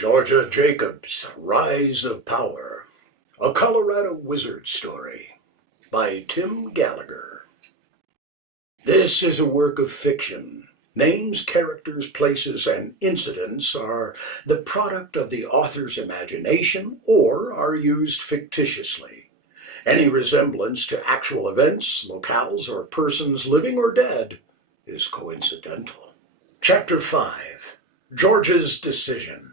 Georgia Jacobs' Rise of Power, a Colorado Wizard Story by Tim Gallagher. This is a work of fiction. Names, characters, places, and incidents are the product of the author's imagination or are used fictitiously. Any resemblance to actual events, locales, or persons living or dead is coincidental. Chapter 5. George's Decision.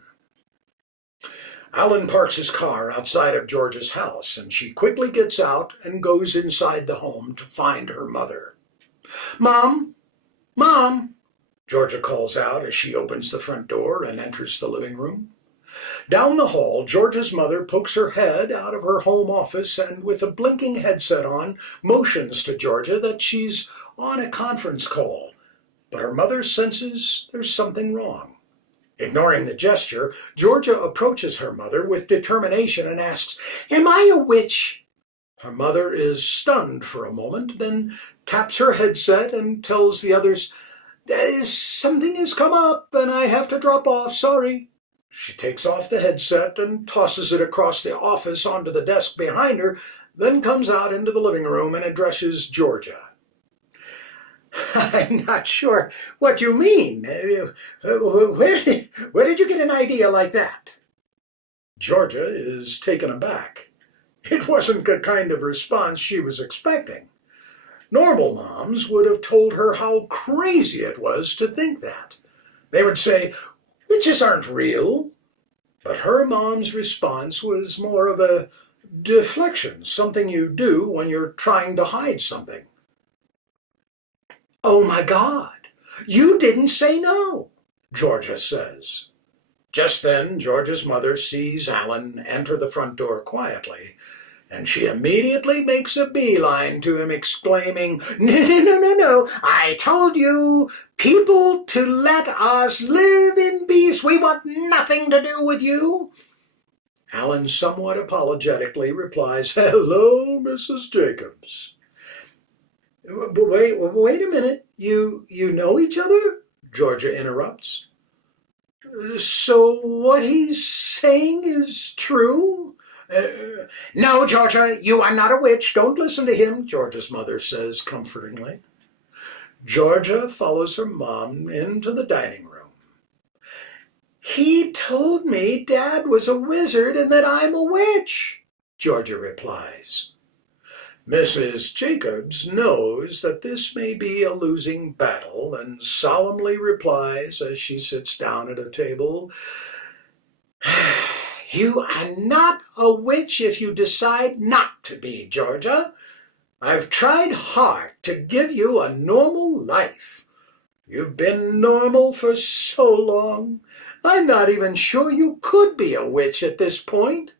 Alan parks his car outside of George's house, and she quickly gets out and goes inside the home to find her mother. "Mom! Mom!" Georgia calls out as she opens the front door and enters the living room. Down the hall, Georgia's mother pokes her head out of her home office and, with a blinking headset on, motions to Georgia that she's on a conference call. But her mother senses there's something wrong. Ignoring the gesture, Georgia approaches her mother with determination and asks, "Am I a witch?" Her mother is stunned for a moment, then taps her headset and tells the others, "Something has come up and I have to drop off, sorry." She takes off the headset and tosses it across the office onto the desk behind her, then comes out into the living room and addresses Georgia. "I'm not sure what you mean. Where did you get an idea like that?" Georgia is taken aback. It wasn't the kind of response she was expecting. Normal moms would have told her how crazy it was to think that. They would say, "Witches aren't real." But her mom's response was more of a deflection, something you do when you're trying to hide something. "Oh my God, you didn't say no," Georgia says. Just then, Georgia's mother sees Alan enter the front door quietly, and she immediately makes a beeline to him, exclaiming, No, I told you people to let us live in peace. We want nothing to do with you." Alan somewhat apologetically replies, "Hello, Mrs. Jacobs." Wait a minute. You know each other?" Georgia interrupts. "So what he's saying is true?" "No, Georgia, you are not a witch. Don't listen to him," Georgia's mother says comfortingly. Georgia follows her mom into the dining room. "He told me Dad was a wizard and that I'm a witch," Georgia replies. Mrs. Jacobs knows that this may be a losing battle and solemnly replies as she sits down at a table, "You are not a witch if you decide not to be, Georgia. I've tried hard to give you a normal life. You've been normal for so long. I'm not even sure you could be a witch at this point."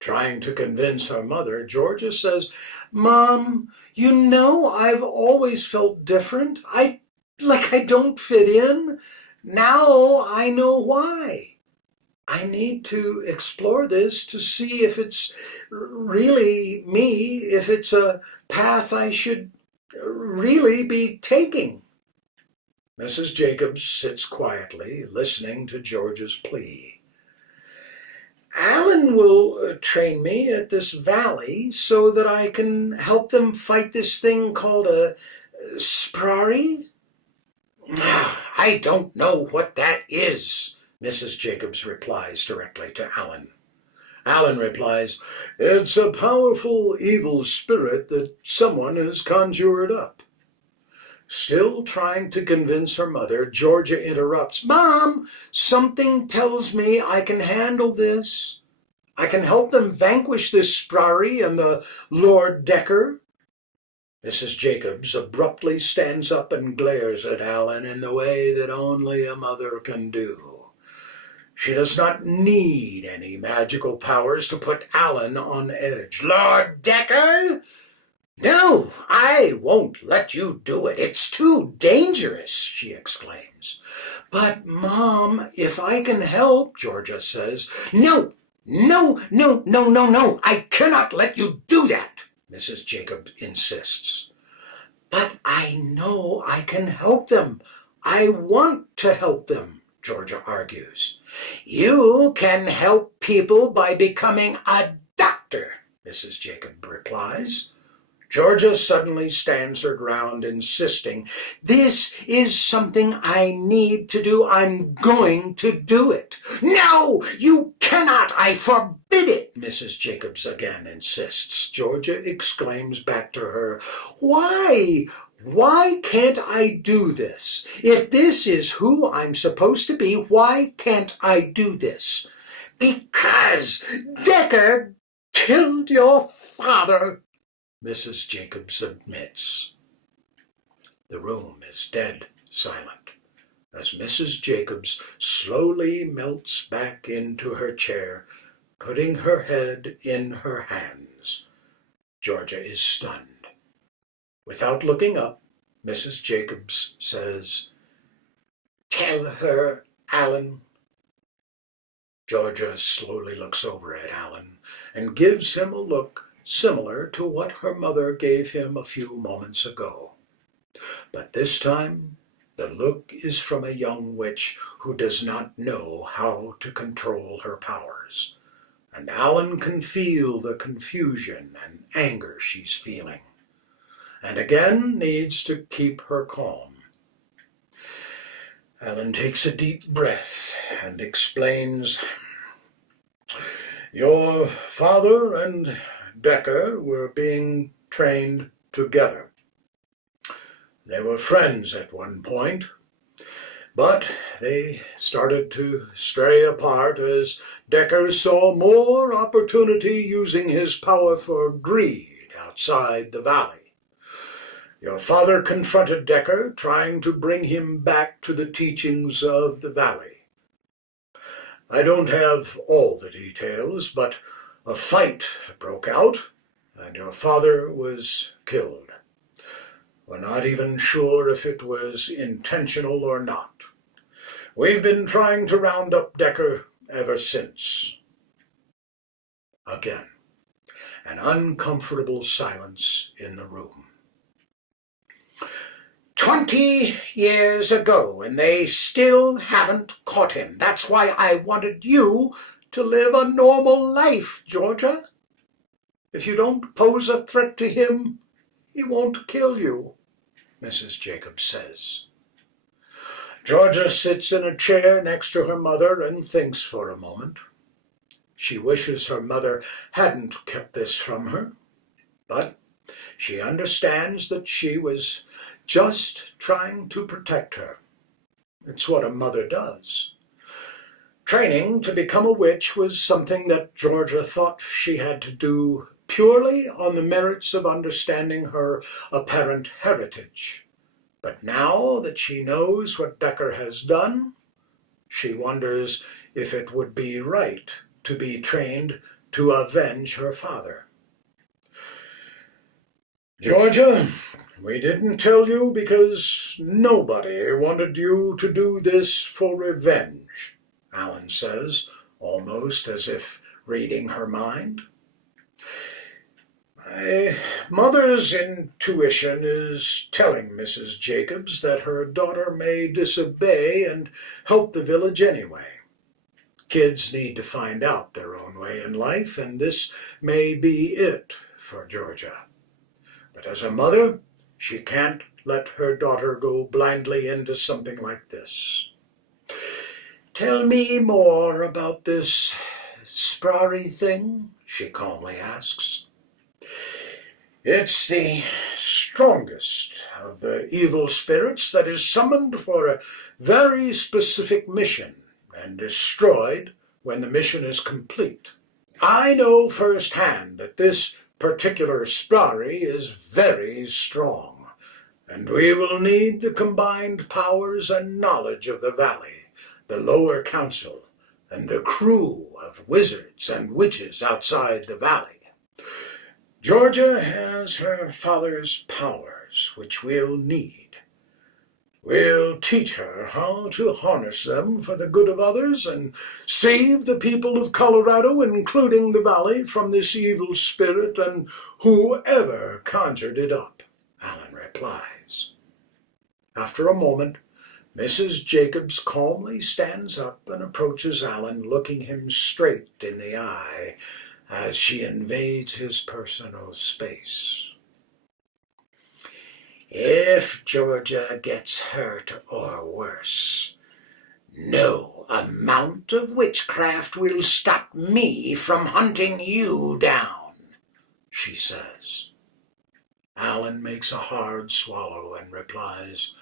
Trying to convince her mother, Georgia says, "Mom, you know I've always felt different. I don't fit in. Now I know why. I need to explore this to see if it's really me, if it's a path I should really be taking." Mrs. Jacobs sits quietly, listening to Georgia's plea. "Alan will train me at this valley so that I can help them fight this thing called a sprari." "I don't know what that is," Mrs. Jacobs replies directly to Alan. Alan replies, "It's a powerful evil spirit that someone has conjured up." Still trying to convince her mother, Georgia interrupts, "Mom, something tells me I can handle this. I can help them vanquish this sprari and the Lord Decker." Mrs. Jacobs abruptly stands up and glares at Alan in the way that only a mother can do. She does not need any magical powers to put Alan on edge. "Lord Decker? No, I won't let you do it. It's too dangerous," she exclaims. "But, Mom, if I can help," Georgia says. No, I cannot let you do that," Mrs. Jacob insists. "But I know I can help them. I want to help them," Georgia argues. You can help people by becoming a doctor, Mrs. Jacob replies. Georgia suddenly stands her ground, insisting, This is something I need to do. I'm going to do it. No, you cannot. I forbid it, Mrs. Jacobs again insists. Georgia exclaims back to her, Why? Why can't I do this? If this is who I'm supposed to be, why can't I do this? Because Decker killed your father, Mrs. Jacobs admits. The room is dead silent as Mrs. Jacobs slowly melts back into her chair, putting her head in her hands. Georgia is stunned. Without looking up, Mrs. Jacobs says, Tell her, Alan. Georgia slowly looks over at Alan and gives him a look similar to what her mother gave him a few moments ago. But this time, the look is from a young witch who does not know how to control her powers, and Alan can feel the confusion and anger she's feeling, and again needs to keep her calm. Alan takes a deep breath and explains, Your father and Decker were being trained together. They were friends at one point, but they started to stray apart as Decker saw more opportunity using his power for greed outside the valley. Your father confronted Decker, trying to bring him back to the teachings of the valley. I don't have all the details, but a fight broke out, and your father was killed. We're not even sure if it was intentional or not. We've been trying to round up Decker ever since. Again, an uncomfortable silence in the room. 20 years ago, and they still haven't caught him. That's why I wanted you to live a normal life, Georgia. If you don't pose a threat to him, he won't kill you, Mrs. Jacobs says. Georgia sits in a chair next to her mother and thinks for a moment. She wishes her mother hadn't kept this from her, but she understands that she was just trying to protect her. It's what a mother does. Training to become a witch was something that Georgia thought she had to do purely on the merits of understanding her apparent heritage. But now that she knows what Decker has done, she wonders if it would be right to be trained to avenge her father. Georgia, we didn't tell you because nobody wanted you to do this for revenge, Alan says, almost as if reading her mind. My mother's intuition is telling Mrs. Jacobs that her daughter may disobey and help the village anyway. Kids need to find out their own way in life, and this may be it for Georgia. But as a mother, she can't let her daughter go blindly into something like this. Tell me more about this Sprari thing, she calmly asks. It's the strongest of the evil spirits that is summoned for a very specific mission and destroyed when the mission is complete. I know firsthand that this particular Sprari is very strong, and we will need the combined powers and knowledge of the valley, the lower council, and the crew of wizards and witches outside the valley. Georgia has her father's powers, which we'll need. We'll teach her how to harness them for the good of others and save the people of Colorado, including the valley, from this evil spirit and whoever conjured it up, Alan replies. After a moment, Mrs. Jacobs calmly stands up and approaches Alan, looking him straight in the eye as she invades his personal space. "If Georgia gets hurt or worse, no amount of witchcraft will stop me from hunting you down," she says. Alan makes a hard swallow and replies,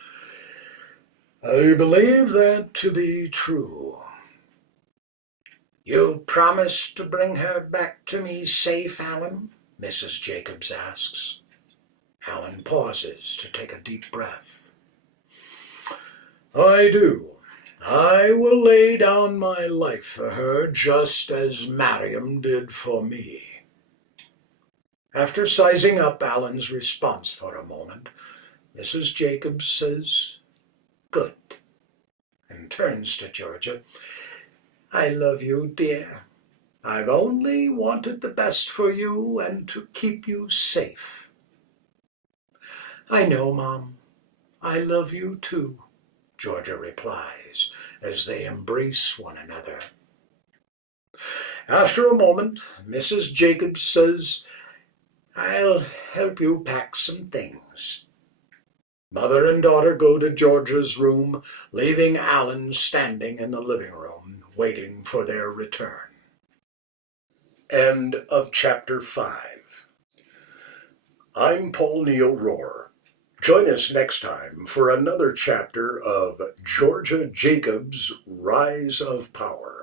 "I believe that to be true." "You promise to bring her back to me safe, Alan?" Mrs. Jacobs asks. Alan pauses to take a deep breath. "I do. I will lay down my life for her just as Mariam did for me." After sizing up Alan's response for a moment, Mrs. Jacobs says, "Good," and turns to Georgia. "I love you, dear. I've only wanted the best for you and to keep you safe." "I know, Mom. I love you too," Georgia replies as they embrace one another. After a moment, Mrs. Jacobs says, "I'll help you pack some things." Mother and daughter go to Georgia's room, leaving Alan standing in the living room, waiting for their return. End of Chapter 5. I'm Paul Neal Rohr. Join us next time for another chapter of Georgia Jacobs' Rise of Power.